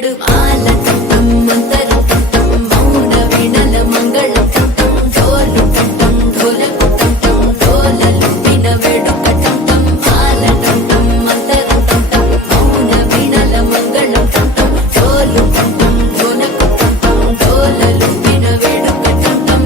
వినవెడు మాల కంఠం మంతర కంఠం మౌన వినల మంగళ కంఠం ఢోలు కంఠం ఢోలకు కంఠం ఢోలలు వినవెడు కంఠం మాల కంఠం మంతర కంఠం మౌన వినల మంగళ కంఠం ఢోలు కంఠం ఢోలకు కంఠం ఢోలలు వినవెడు కంఠం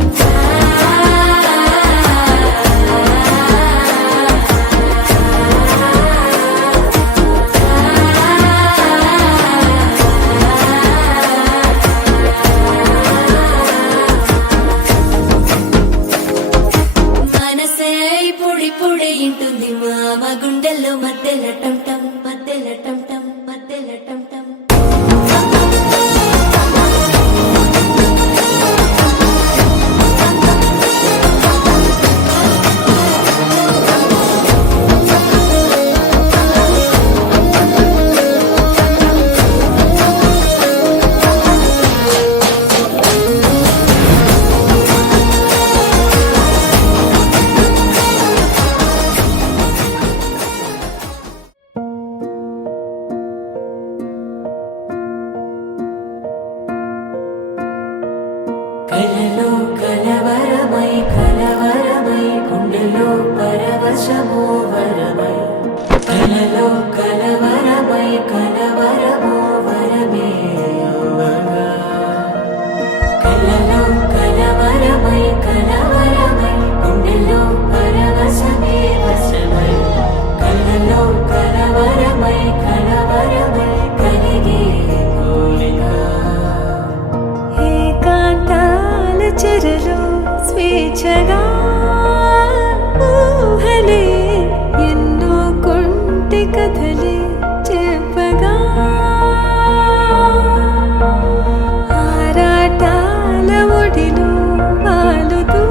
పొడి పొడి ఇంటుంది మామ గుండెల్లో మధ్యల టంటం మధ్యల టంటం మధ్యల టంటం కలలో కలవరమై కలవరమై గుండెలో పరవశమో వరమై కలలో కలవరమై కలవరమో వరమే యువగా కలలో కలవరమై కలవరమై గుండెలో పరవశమే వశమై కలలో కలవరమై కలవరమై కలిగే చెరలో స్వేచ్ఛగా ఊహలే ఎన్నో కొంటె కథలే చెప్పగా ఆరాటాల ఒడిలో వాలుతూ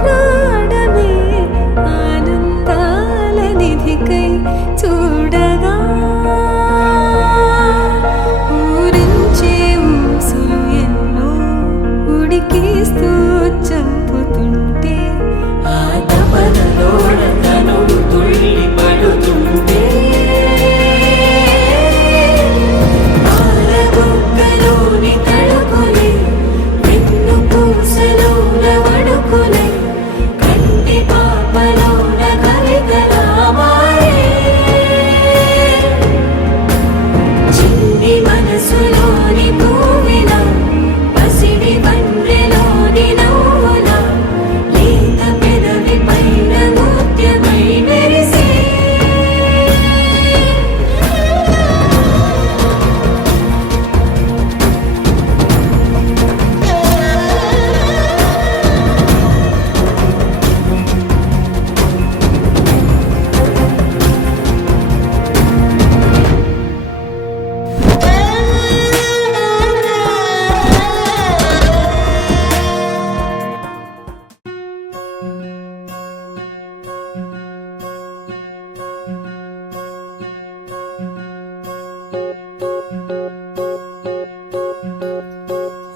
ప్రాణమే ఆనందాల నిధికై చూడగా ఉడికిస్తూ చంపుతుంటే ఆ తపనలోన తనుడు తుళ్ళి పడుతుంటే పాలబొక్కలోని తడుకులే వెన్ను పూసలోన వడుకులే కంటి పాపలోన కవితలా మారే చిన్ని మనసులోని పూవిలా పసిడి బండ్రెలోని నవ్వులా లేత పెదవి పైన ముత్యమై మెరిసే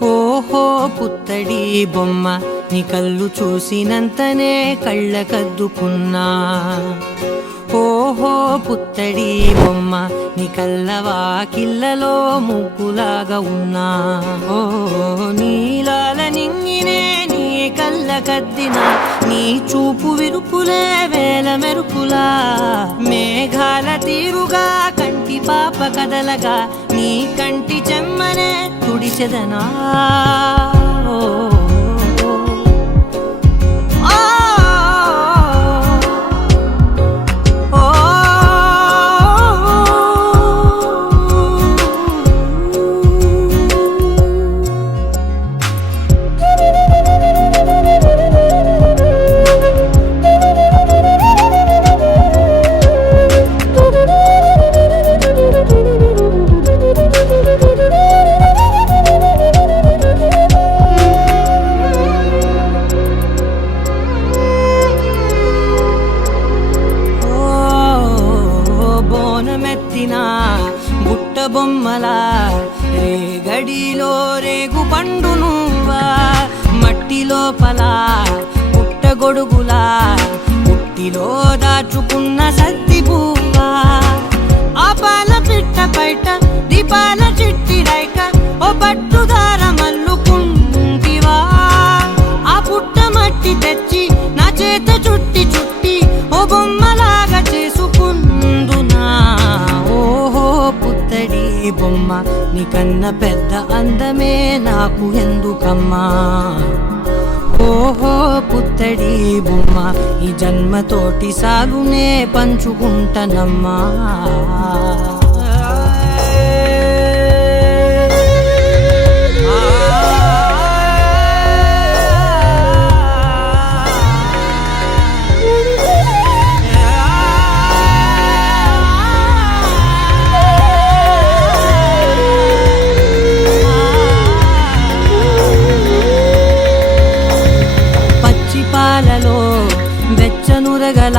ఓహో పుత్తడి బొమ్మ నీ కళ్ళు చూసినంతనే కళ్ళకద్దుకున్నా ఓహో పుత్తడి బొమ్మ నీ కళ్ళవాకిళ్ళలో ముగ్గులాగా ఉన్నా ఓ నీలాల నింగినే నీ కళ్ళకద్దిన నీ చూపు విరుపులే వేల మెరుపులా మేఘాల తీరుగా కంటి పాప కదలగా నీ కంటి చెమ్మనే తుడిచెదనా బుట్ట బొమ్మలా రేగడిలో రేగు పండు నువ్వా మట్టి లోపల పుట్టగొడుగులా పుట్టిలో దాచుకున్న సత్తి పువ్వా ఆ పాల పిట్ట బయట దీపాల చిట్టి రైక ఓ పట్టుదార మల్లుకుంటివా ఆ పుట్ట మట్టి తెచ్చి నా చేత చుట్టి చుట్టి ఓ బొమ్మలాగా చేసుకుందునా ఓహో పుత్తడి బొమ్మ నీకన్న పెద్ద అందమే నాకు ఎందుకమ్మా ఓహో పుత్తడి బొమ్మ ఈ జన్మతోటి సాగునే పంచుకుంటనమ్మా పాలలో వెచ్చనురగల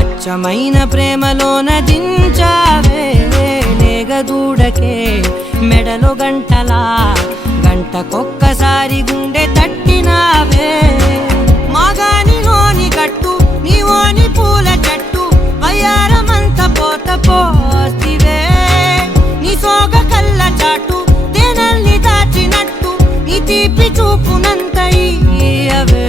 అచ్చమైన ప్రేమలోన దించావే నేగదూడకే మెడలో గంటలా గంటకొక్కసారి గుండె తట్టినావే మాగానిలోని గట్టు నీవోని పూల చెట్టు వయ్యారమంత పోత పోస్తివే నీ సోగ కళ్ళ చాటు తేనల్ని దాచినట్టు నీ తీపి చూపునంత ఇయ్యవే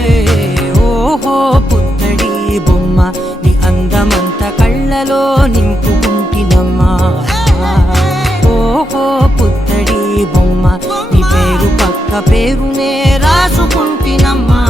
ఓహో పుత్తడి బొమ్మ నీ అందమంత కళ్ళలో నింపుకుంటినమ్మా ఓహో పుత్తడి బొమ్మ నీ పేరు పక్క పేరునే రాసుకుంటినమ్మా